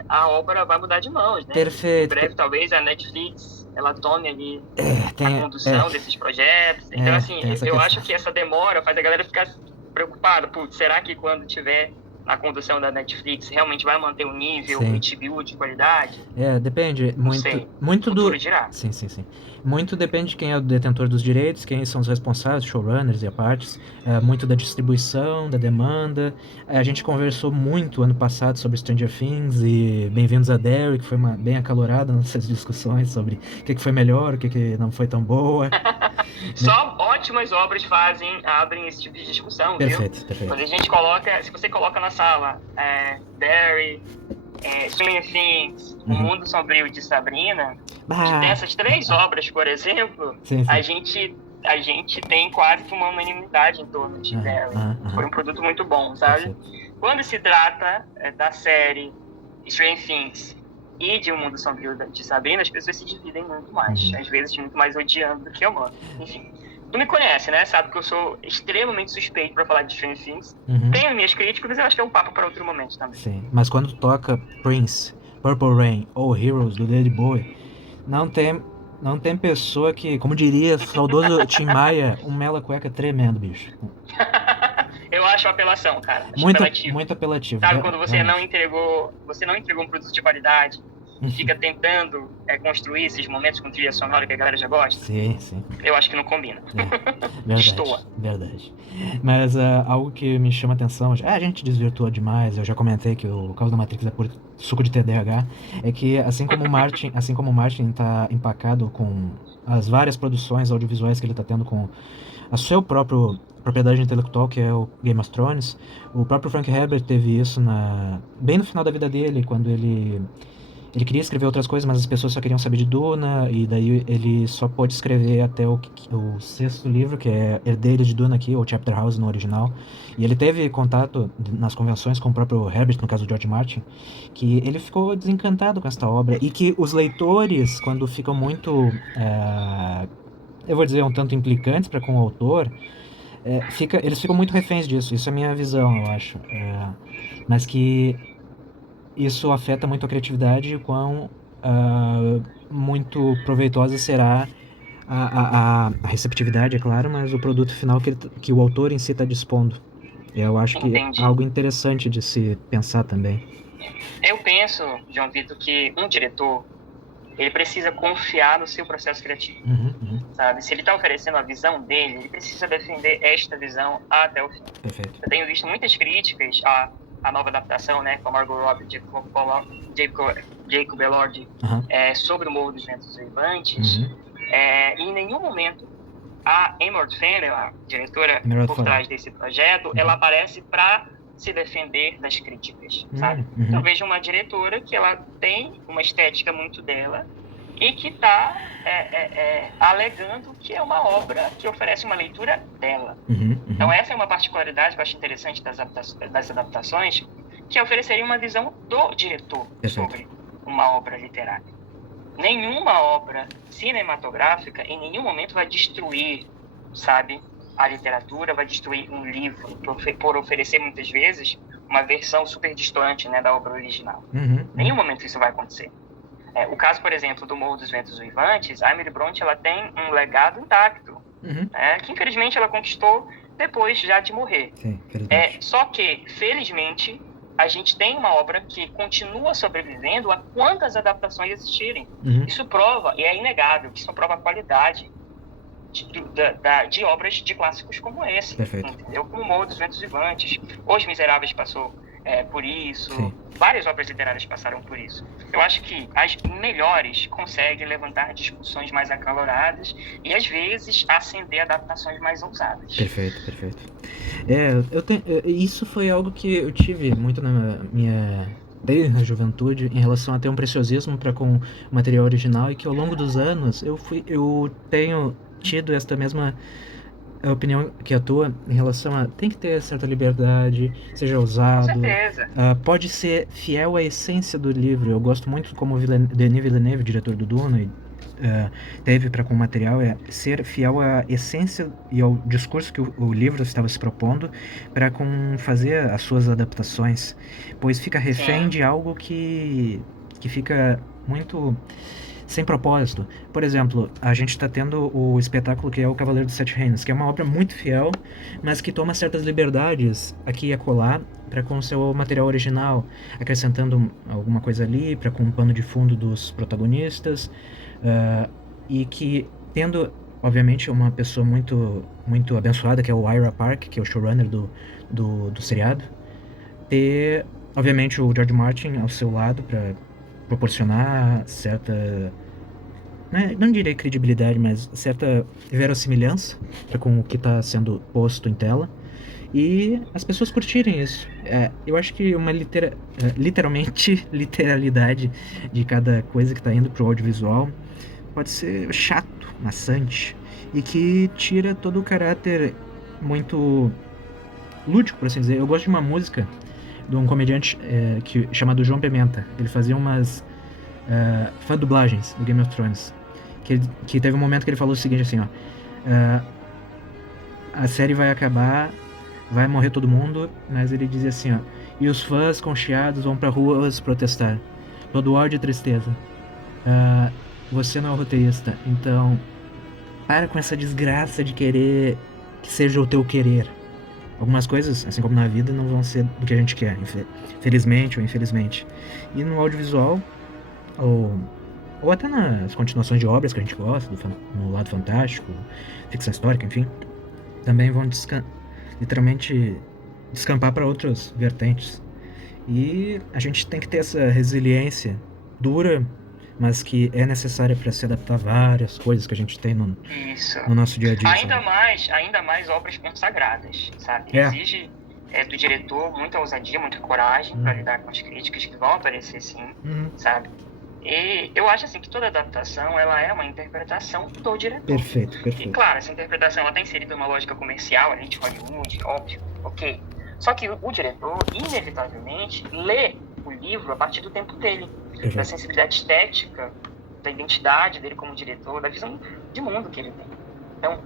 a obra vai mudar de mãos, né? Perfeito. Em breve, talvez, a Netflix, ela tome ali a condução desses projetos. Então, assim, eu acho que essa demora faz a galera ficar preocupada. Putz, será que quando tiver na condução da Netflix realmente vai manter o nível Sim. HBO de qualidade? Depende Não sei. muito O do... futuro dirá. Sim. Muito depende de quem é o detentor dos direitos, quem são os responsáveis, showrunners e a partes, muito da distribuição, da demanda. A gente conversou muito ano passado sobre Stranger Things e Bem-vindos a Derry, que foi bem acalorada nessas discussões sobre o que foi melhor, o que não foi tão boa. Só ótimas obras abrem esse tipo de discussão, Perfeito. viu? Quando a gente coloca, se você coloca na sala Derry, Stranger Things, O Mundo Sombrio de Sabrina, dessas 3 obras, por exemplo, sim. a gente tem quase que uma unanimidade em torno de Derry. Foi um produto muito bom, sabe? Perfeito. Quando se trata da série Stranger Things e de O Mundo Sombrio de Sabrina, as pessoas se dividem muito mais. Às vezes muito mais odiando do que amando. Enfim, tu me conhece, né? Sabe que eu sou extremamente suspeito pra falar de Stranger Things. Tenho minhas críticas, mas eu acho que é um papo para outro momento também. Sim, mas quando toca Prince, Purple Rain ou Heroes do David Bowie, não tem pessoa que, como diria o saudoso Tim Maia, um mela cueca tremendo, bicho. Eu acho apelação, cara. Acho muito apelativo. Sabe quando você não entregou um produto de qualidade e fica tentando construir esses momentos com trilha sonora que a galera já gosta? Sim. Eu acho que não combina. Verdade. Mas algo que me chama atenção, a gente desvirtuou demais, eu já comentei que o caos da Matrix é por suco de TDAH, é que assim como o Martin tá empacado com as várias produções audiovisuais que ele tá tendo com a sua própria propriedade intelectual, que é o Game of Thrones, o próprio Frank Herbert teve isso bem no final da vida dele, quando ele queria escrever outras coisas, mas as pessoas só queriam saber de Duna, e daí ele só pôde escrever até o 6º livro, que é Herdeiros de Duna aqui, ou Chapter House no original. E ele teve contato nas convenções com o próprio Herbert, no caso do George Martin, que ele ficou desencantado com esta obra, e que os leitores, quando ficam muito, eu vou dizer, um tanto implicantes para com o autor, eles ficam muito reféns disso. Isso é a minha visão, eu acho. Mas que isso afeta muito a criatividade e o quão muito proveitosa será a receptividade, é claro, mas o produto final que o autor em si está dispondo. Eu acho que é algo interessante de se pensar também. Eu penso, João Vitor, que um diretor ele precisa confiar no seu processo criativo, sabe? Se ele está oferecendo a visão dele, ele precisa defender esta visão até o fim. Perfeito. Eu tenho visto muitas críticas à nova adaptação, né, com a Margot Robbie e Jacob Elordi, sobre o Morro dos Ventos Uivantes, e em nenhum momento a Emerald Fennell, a diretora por trás desse projeto, ela aparece para se defender das críticas, sabe? Eu vejo uma diretora que ela tem uma estética muito dela e que está alegando que é uma obra que oferece uma leitura dela. Então essa é uma particularidade que eu acho interessante das adaptações, que ofereceria uma visão do diretor sobre uma obra literária. Nenhuma obra cinematográfica em nenhum momento vai destruir, sabe, a literatura, vai destruir um livro por oferecer muitas vezes uma versão super distante, né, da obra original. Em nenhum momento isso vai acontecer. O caso, por exemplo, do Morro dos Ventos Uivantes, a Emily Brontë, ela tem um legado intacto, que infelizmente ela conquistou depois já de morrer. Sim, só que, felizmente, a gente tem uma obra que continua sobrevivendo a quantas adaptações existirem. Isso prova, e é inegável, que isso prova a qualidade de obras de clássicos como esse. Entendeu? Como o Morro dos Ventos Uivantes, Os Miseráveis passou por isso. Sim. Várias obras literárias passaram por isso. Eu acho que as melhores conseguem levantar discussões mais acaloradas e, às vezes, acender adaptações mais ousadas. Perfeito. Isso foi algo que eu tive muito desde na juventude, em relação a ter um preciosismo para com o material original, e que ao longo dos anos eu tenho tido esta mesma opinião que a tua em relação a tem que ter certa liberdade, seja ousado. Com certeza. Pode ser fiel à essência do livro. Eu gosto muito como Denis Villeneuve, diretor do Duna, teve para com o material, ser fiel à essência e ao discurso que o livro estava se propondo para com fazer as suas adaptações, pois fica refém de algo que fica muito sem propósito. Por exemplo, a gente está tendo o espetáculo que é o Cavaleiro dos Sete Reinos, que é uma obra muito fiel, mas que toma certas liberdades aqui e acolá para com o seu material original, acrescentando alguma coisa ali para com o pano de fundo dos protagonistas, e que tendo, obviamente, uma pessoa muito, muito abençoada, que é o Ira Park, que é o showrunner do seriado, ter, obviamente, o George Martin ao seu lado para proporcionar certa, né, não direi credibilidade, mas certa verossimilhança para com o que está sendo posto em tela e as pessoas curtirem isso. Eu acho que uma literalmente literalidade de cada coisa que está indo pro audiovisual pode ser chato, maçante e que tira todo o caráter muito lúdico, por assim dizer. Eu gosto de uma música de um comediante chamado João Pimenta. Ele fazia umas fã-dublagens do Game of Thrones. Que teve um momento que ele falou o seguinte, assim, ó. A série vai acabar, vai morrer todo mundo, mas ele dizia assim, ó. E os fãs com chiados vão pra ruas protestar. Todo ódio e tristeza. Você não é o roteirista, então para com essa desgraça de querer que seja o teu querer. Algumas coisas, assim como na vida, não vão ser do que a gente quer, felizmente ou infelizmente. E no audiovisual, ou até nas continuações de obras que a gente gosta, no lado fantástico, ficção histórica, enfim, também vão literalmente descampar para outras vertentes. E a gente tem que ter essa resiliência dura, mas que é necessária para se adaptar a várias coisas que a gente tem no nosso dia a dia. Ainda mais obras consagradas, sabe? Exige do diretor muita ousadia, muita coragem para lidar com as críticas que vão aparecer, sim, sabe? E eu acho assim que toda adaptação ela é uma interpretação do diretor. Perfeito. E claro, essa interpretação ela está inserida numa lógica comercial, ali de Hollywood, óbvio, ok. Só que o diretor, inevitavelmente, lê o livro a partir do tempo dele, da sensibilidade estética, da identidade dele como diretor, da visão de mundo que ele tem. Então,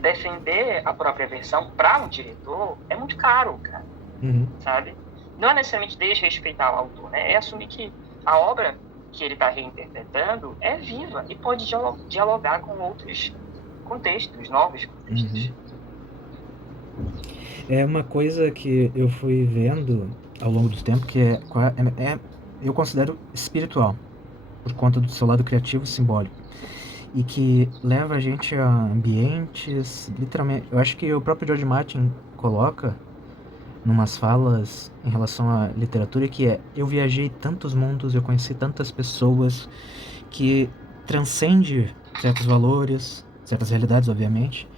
defender a própria versão para um diretor é muito caro, cara, sabe? Não é necessariamente desrespeitar o autor, né? É assumir que a obra que ele está reinterpretando é viva e pode dialogar com outros contextos, novos contextos. É uma coisa que eu fui vendo ao longo do tempo que eu considero espiritual, por conta do seu lado criativo e simbólico, e que leva a gente a ambientes, literalmente, eu acho que o próprio George Martin coloca numas falas em relação à literatura, que eu viajei tantos mundos, eu conheci tantas pessoas, que transcende certos valores, certas realidades, obviamente,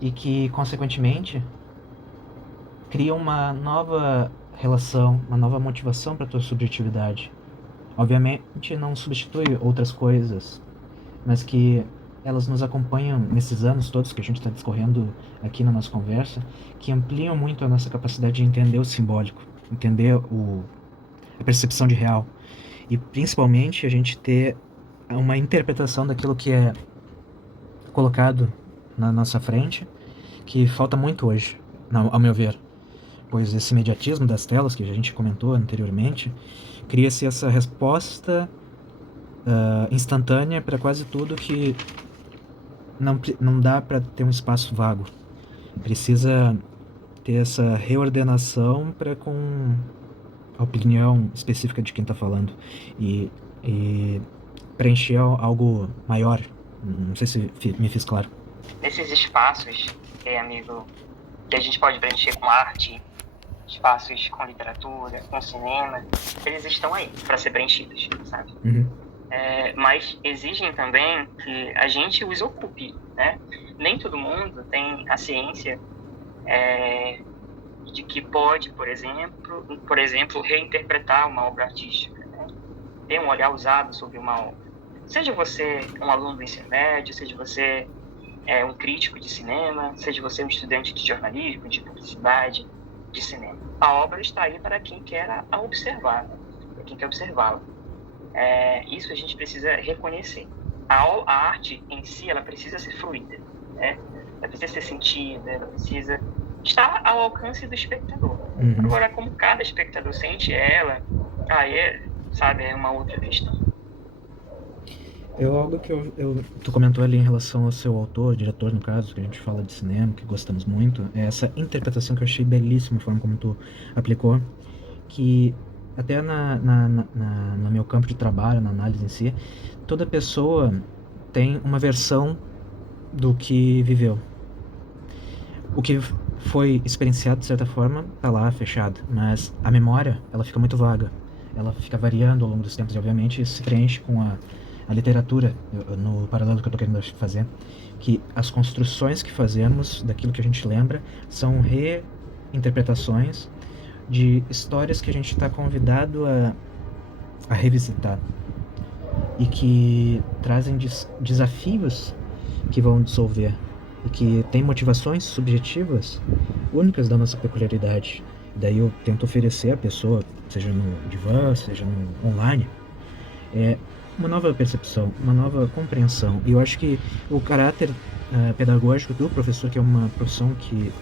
e que, consequentemente, cria uma nova relação, uma nova motivação para a tua subjetividade. Obviamente não substitui outras coisas, mas que elas nos acompanham nesses anos todos que a gente está discorrendo aqui na nossa conversa, que ampliam muito a nossa capacidade de entender o simbólico, entender a percepção de real, e principalmente a gente ter uma interpretação daquilo que é colocado na nossa frente, que falta muito hoje, ao meu ver. Pois esse imediatismo das telas, que a gente comentou anteriormente, cria-se essa resposta instantânea para quase tudo que não dá para ter um espaço vago. Precisa ter essa reordenação para com a opinião específica de quem está falando e preencher algo maior. Não sei se me fiz claro. Nesses espaços, amigo, que a gente pode preencher com arte, espaços com literatura, com cinema, eles estão aí para ser preenchidos, sabe? Mas exigem também que a gente os ocupe, né? Nem todo mundo tem a ciência de que pode, por exemplo, reinterpretar uma obra artística, né? Ter um olhar usado sobre uma obra. Seja você um aluno do ensino médio, seja você um crítico de cinema, seja você um estudante de jornalismo, de publicidade, de cinema. A obra está aí para quem quer a observar, né? Para quem quer observá-la. Isso a gente precisa reconhecer. A arte em si, ela precisa ser fluida, né? Ela precisa ser sentida, ela precisa estar ao alcance do espectador. Agora, como cada espectador sente ela, aí é uma outra questão. Algo que tu comentou ali em relação ao seu autor, diretor no caso, que a gente fala de cinema, que gostamos muito, é essa interpretação que eu achei belíssima, a forma como tu aplicou, que até no meu campo de trabalho, na análise em si, toda pessoa tem uma versão do que viveu. O que foi experienciado, de certa forma, tá lá fechado, mas a memória, ela fica muito vaga. Ela fica variando ao longo dos tempos e, obviamente, isso se preenche com a literatura, no paralelo que eu tô querendo fazer, que as construções que fazemos daquilo que a gente lembra são reinterpretações de histórias que a gente está convidado a revisitar e que trazem desafios que vão dissolver e que tem motivações subjetivas únicas da nossa peculiaridade. E daí eu tento oferecer à pessoa, seja no divã, seja no online, uma nova percepção, uma nova compreensão. E eu acho que o caráter pedagógico do professor, que é uma profissão que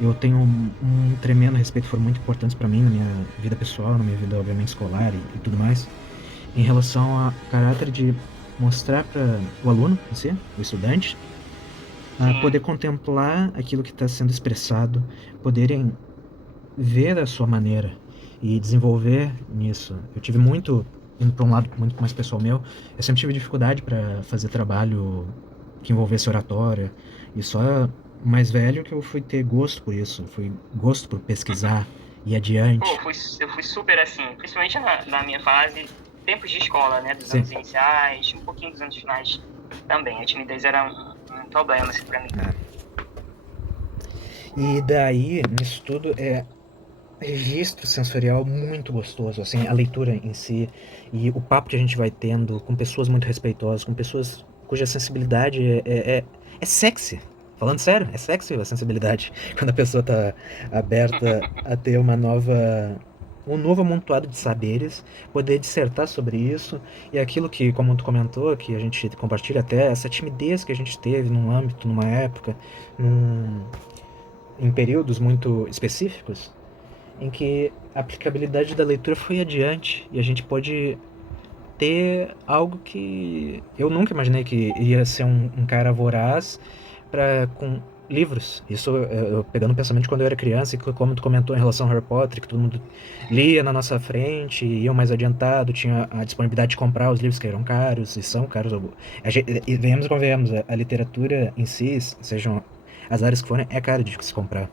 eu tenho um tremendo respeito, foram muito importantes para mim na minha vida pessoal, na minha vida, obviamente, escolar e tudo mais, em relação ao caráter de mostrar para o aluno, você, o estudante, poder contemplar aquilo que está sendo expressado, poderem ver da sua maneira e desenvolver nisso. Eu tive muito, indo para um lado muito mais pessoal meu, eu sempre tive dificuldade para fazer trabalho que envolvesse oratória, e só mais velho que eu fui ter gosto por isso, fui gosto por pesquisar e adiante. Pô, eu fui super assim, principalmente na minha fase, tempos de escola, né, dos Sim. anos iniciais, um pouquinho dos anos finais também. A timidez era um problema, assim, pra mim. E daí, nisso tudo, registro sensorial muito gostoso, assim, a leitura em si e o papo que a gente vai tendo com pessoas muito respeitosas, com pessoas cuja sensibilidade é sexy. Falando sério, é sexy a sensibilidade. Quando a pessoa tá aberta a ter um novo amontoado de saberes, poder dissertar sobre isso, e aquilo que, como tu comentou, que a gente compartilha até, essa timidez que a gente teve num âmbito, numa época, em períodos muito específicos, em que a aplicabilidade da leitura foi adiante e a gente pôde ter algo que eu nunca imaginei que iria ser um cara voraz com livros. Isso eu pegando o pensamento de quando eu era criança e como tu comentou em relação ao Harry Potter, que todo mundo lia na nossa frente, iam mais adiantado, tinha a disponibilidade de comprar os livros que eram caros e são caros. E venhamos e convenhamos, a literatura em si, sejam as áreas que forem, é caro de se comprar.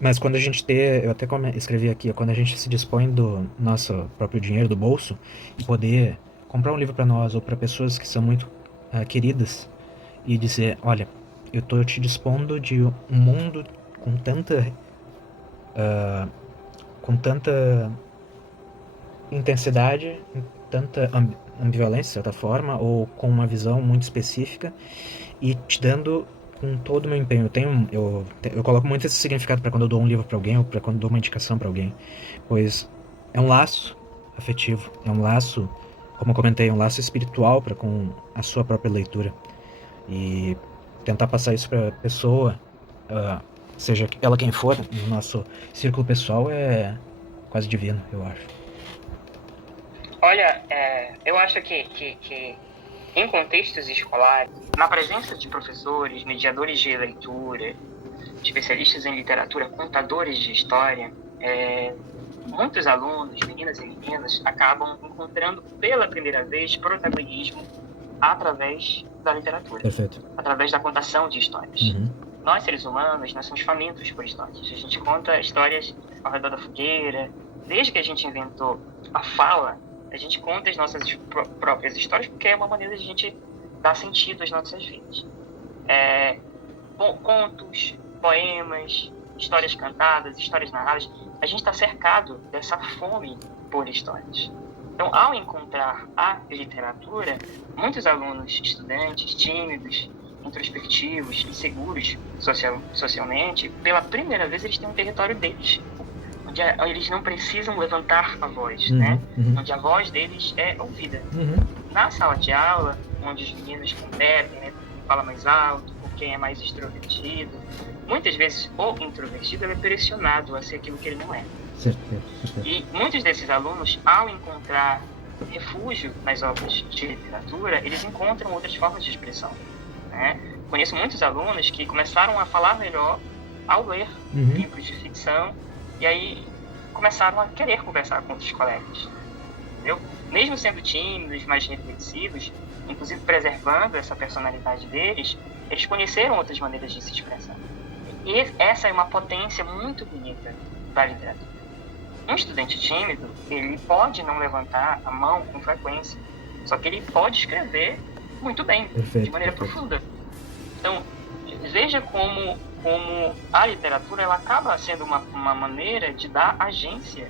Mas quando a gente eu até escrevi aqui, quando a gente se dispõe do nosso próprio dinheiro do bolso e poder comprar um livro para nós ou para pessoas que são muito queridas e dizer, olha, eu tô te dispondo de um mundo com tanta intensidade, tanta ambivalência, de certa forma, ou com uma visão muito específica e te dando com todo o meu empenho. Eu coloco muito esse significado para quando eu dou um livro para alguém ou para quando eu dou uma indicação para alguém, pois é um laço afetivo, é um laço, como eu comentei, um laço espiritual para com a sua própria leitura. E tentar passar isso para a pessoa, seja ela quem for, no nosso círculo pessoal, é quase divino, eu acho. Olha, eu acho que em contextos escolares, na presença de professores, mediadores de leitura, especialistas em literatura, contadores de história, muitos alunos, meninas e meninos, acabam encontrando pela primeira vez protagonismo através da literatura. Perfeito. Através da contação de histórias. Uhum. Nós, seres humanos, nós somos famintos por histórias. A gente conta histórias ao redor da fogueira. Desde que a gente inventou a fala, a gente conta as nossas próprias histórias porque é uma maneira de a gente dar sentido às nossas vidas. Contos, poemas, histórias cantadas, histórias narradas. A gente está cercado dessa fome por histórias. Então, ao encontrar a literatura, muitos alunos, estudantes, tímidos, introspectivos, inseguros socialmente, pela primeira vez eles têm um território deles, onde eles não precisam levantar a voz, né? Onde a voz deles é ouvida. Na sala de aula, onde os meninos competem, né? Fala mais alto, ou quem é mais extrovertido, muitas vezes o introvertido é pressionado a ser aquilo que ele não é. Certeza. E muitos desses alunos, ao encontrar refúgio nas obras de literatura, eles encontram outras formas de expressão, né? Conheço muitos alunos que começaram a falar melhor ao ler livros de ficção, e aí começaram a querer conversar com outros colegas, entendeu? Mesmo sendo tímidos, mais reflexivos, inclusive preservando essa personalidade deles, eles conheceram outras maneiras de se expressar. E essa é uma potência muito bonita da literatura. Um estudante tímido, ele pode não levantar a mão com frequência, só que ele pode escrever muito bem, de maneira profunda. Então, veja como a literatura ela acaba sendo uma maneira de dar agência,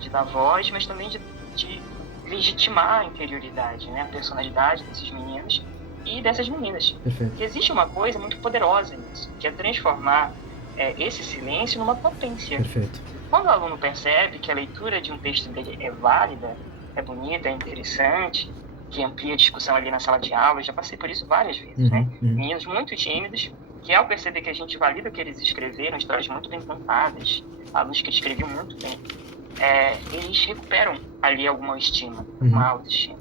de dar voz, mas também de legitimar a interioridade, né? A personalidade desses meninos e dessas meninas. E existe uma coisa muito poderosa nisso, que é transformar esse silêncio numa potência. Quando o aluno percebe que a leitura de um texto dele é válida, é bonita, é interessante, que amplia a discussão ali na sala de aula, eu já passei por isso várias vezes, né? Meninos muito tímidos, que ao perceber que a gente valida o que eles escreveram, histórias muito bem contadas, alunos que escreviam muito bem, eles recuperam ali alguma estima, uma autoestima.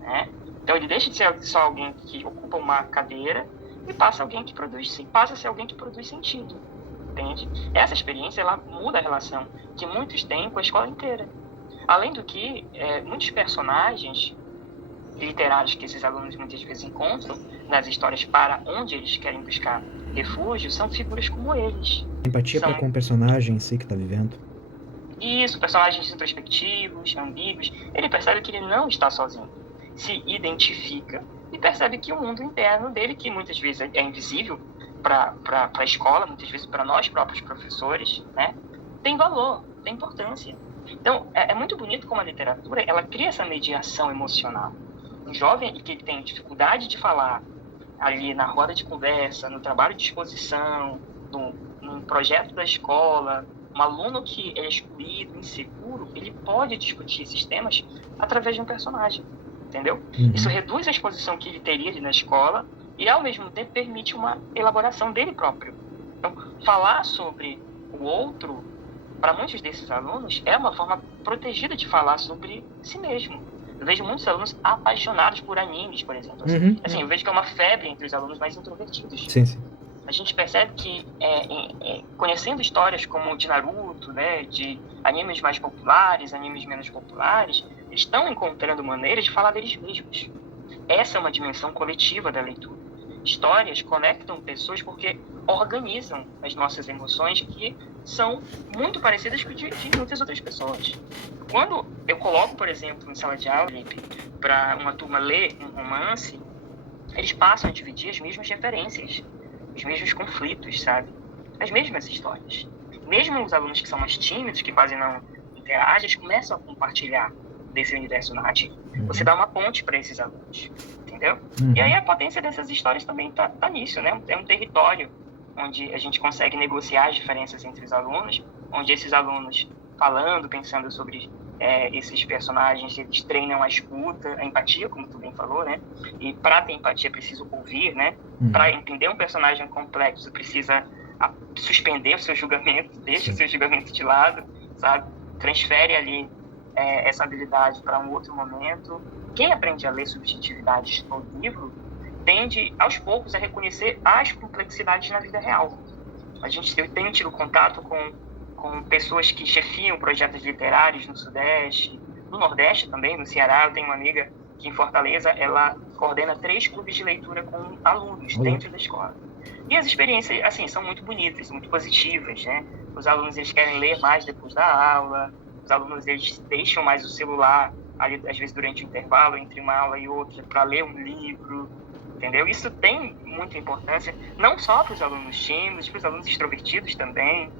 Né? Então ele deixa de ser só alguém que ocupa uma cadeira e passa a ser alguém que produz sentido. Entende? Essa experiência ela muda a relação que muitos têm com a escola inteira. Além do que, muitos personagens literários que esses alunos muitas vezes encontram nas histórias para onde eles querem buscar refúgio são figuras como eles. Empatia para com o personagem em si que está vivendo. Isso, personagens introspectivos, ambíguos. Ele percebe que ele não está sozinho. Se identifica e percebe que o mundo interno dele, que muitas vezes é invisível para a escola, muitas vezes para nós próprios professores, né, tem valor, tem importância. Então, é muito bonito como a literatura ela cria essa mediação emocional. Um jovem que tem dificuldade de falar ali na roda de conversa, no trabalho de exposição, num projeto da escola, um aluno que é excluído, inseguro, ele pode discutir esses temas através de um personagem, entendeu? Isso reduz a exposição que ele teria ali na escola e, ao mesmo tempo, permite uma elaboração dele próprio. Então, falar sobre o outro, para muitos desses alunos, é uma forma protegida de falar sobre si mesmo. Eu vejo muitos alunos apaixonados por animes, por exemplo. Assim, eu vejo que é uma febre entre os alunos mais introvertidos. A gente percebe que, conhecendo histórias como de Naruto, né, de animes mais populares, animes menos populares, eles estão encontrando maneiras de falar deles mesmos. Essa é uma dimensão coletiva da leitura. Histórias conectam pessoas porque organizam as nossas emoções que são muito parecidas com de muitas outras pessoas. Quando eu coloco, por exemplo, em sala de aula, para uma turma ler um romance, eles passam a dividir as mesmas referências, os mesmos conflitos, sabe? As mesmas histórias. Mesmo os alunos que são mais tímidos, que quase não interagem, eles começam a compartilhar desse universo narrativo. Você dá uma ponte para esses alunos, entendeu? E aí a potência dessas histórias também tá nisso, né? É um território onde a gente consegue negociar as diferenças entre os alunos, onde esses alunos falando, pensando sobre esses personagens, eles treinam a escuta, a empatia, como tu bem falou, né? E para ter empatia é preciso ouvir, né? Para entender um personagem complexo precisa suspender o seu julgamento, deixa o seu julgamento de lado, sabe? Transfere ali essa habilidade para um outro momento. Quem aprende a ler subjetividades no livro tende, aos poucos, a reconhecer as complexidades na vida real. Eu tenho tido contato com pessoas que chefiam projetos literários no Sudeste, no Nordeste também, no Ceará. Eu tenho uma amiga que em Fortaleza, ela coordena 3 clubes de leitura com alunos dentro da escola. E as experiências, assim, são muito bonitas, muito positivas, né? Os alunos, eles querem ler mais depois da aula, os alunos, eles deixam mais o celular ali, às vezes, durante o intervalo, entre uma aula e outra, para ler um livro, entendeu? Isso tem muita importância, não só para os alunos tímidos, para os alunos extrovertidos também.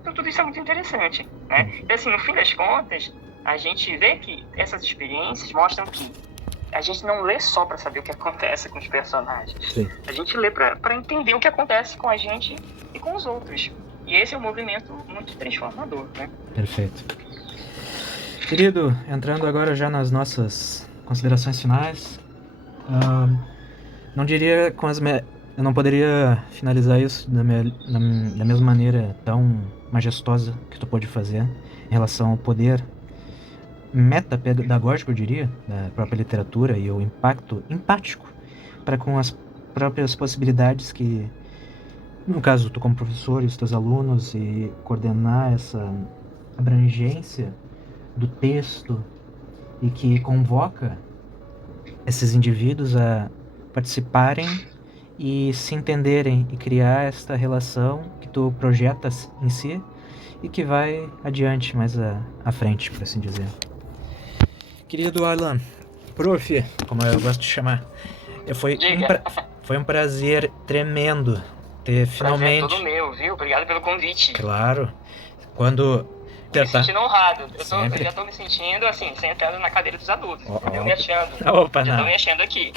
Então, tudo isso é muito interessante, né? Então, assim, no fim das contas, a gente vê que essas experiências mostram que a gente não lê só para saber o que acontece com os personagens. A gente lê para entender o que acontece com a gente e com os outros. E esse é um movimento muito transformador, né? Perfeito. Querido, entrando agora já nas nossas considerações finais, não diria eu não poderia finalizar isso da mesma maneira tão majestosa que tu pôde fazer em relação ao poder metapedagógico, eu diria, da própria literatura e o impacto empático para com as próprias possibilidades que, no caso, tu como professor e os teus alunos, e coordenar essa abrangência do texto e que convoca esses indivíduos a participarem e se entenderem e criar esta relação que tu projetas em si e que vai adiante, mais à frente, por assim dizer. Querido Alan, prof, como eu gosto de chamar, foi um prazer tremendo ter finalmente... Prazer é todo meu, viu? Obrigado pelo convite. Claro, quando... Tô me sentindo honrado. Eu Sempre. já tô me sentindo, assim, sentado na cadeira dos adultos. Oh, Me achando. Opa, Já não. tô me achando aqui.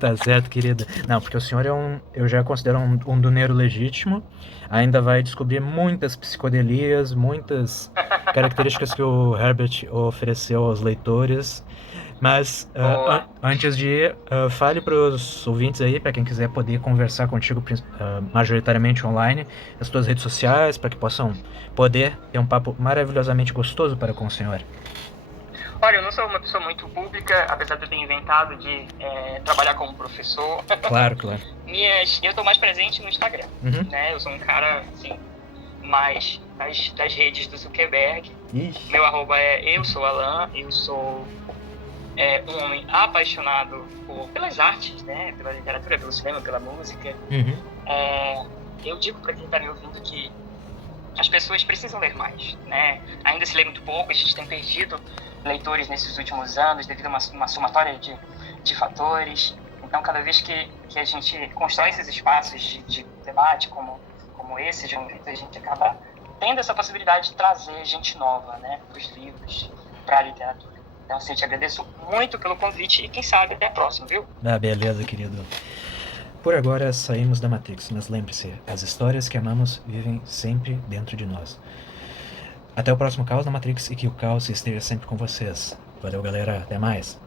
Tá certo, querido. Não, porque o senhor eu já considero um duneiro legítimo. Ainda vai descobrir muitas psicodelias, muitas características que o Herbert ofereceu aos leitores. Mas antes de ir, fale para os ouvintes aí, para quem quiser poder conversar contigo majoritariamente online, as tuas redes sociais, para que possam poder ter um papo maravilhosamente gostoso para com o senhor. Olha, eu não sou uma pessoa muito pública, apesar de eu ter inventado de trabalhar como professor. Claro. Eu estou mais presente no Instagram, né? Eu sou um cara, assim, mais das redes do Zuckerberg. Ixi. Meu arroba é eu sou Alan, eu sou um homem apaixonado pelas artes, né? Pela literatura, pelo cinema, pela música. Eu digo para quem está me ouvindo que as pessoas precisam ler mais, né? Ainda se lê muito pouco, a gente tem perdido leitores nesses últimos anos devido a uma somatória de fatores. Então, cada vez que a gente constrói esses espaços de debate como esse, a gente acaba tendo essa possibilidade de trazer gente nova, né, para os livros, para a literatura. Então, assim, eu te agradeço muito pelo convite e quem sabe até a próxima, viu? Beleza, querido. Por agora saímos da Matrix, mas lembre-se, as histórias que amamos vivem sempre dentro de nós. Até o próximo Caos na Matrix e que o caos esteja sempre com vocês. Valeu, galera. Até mais.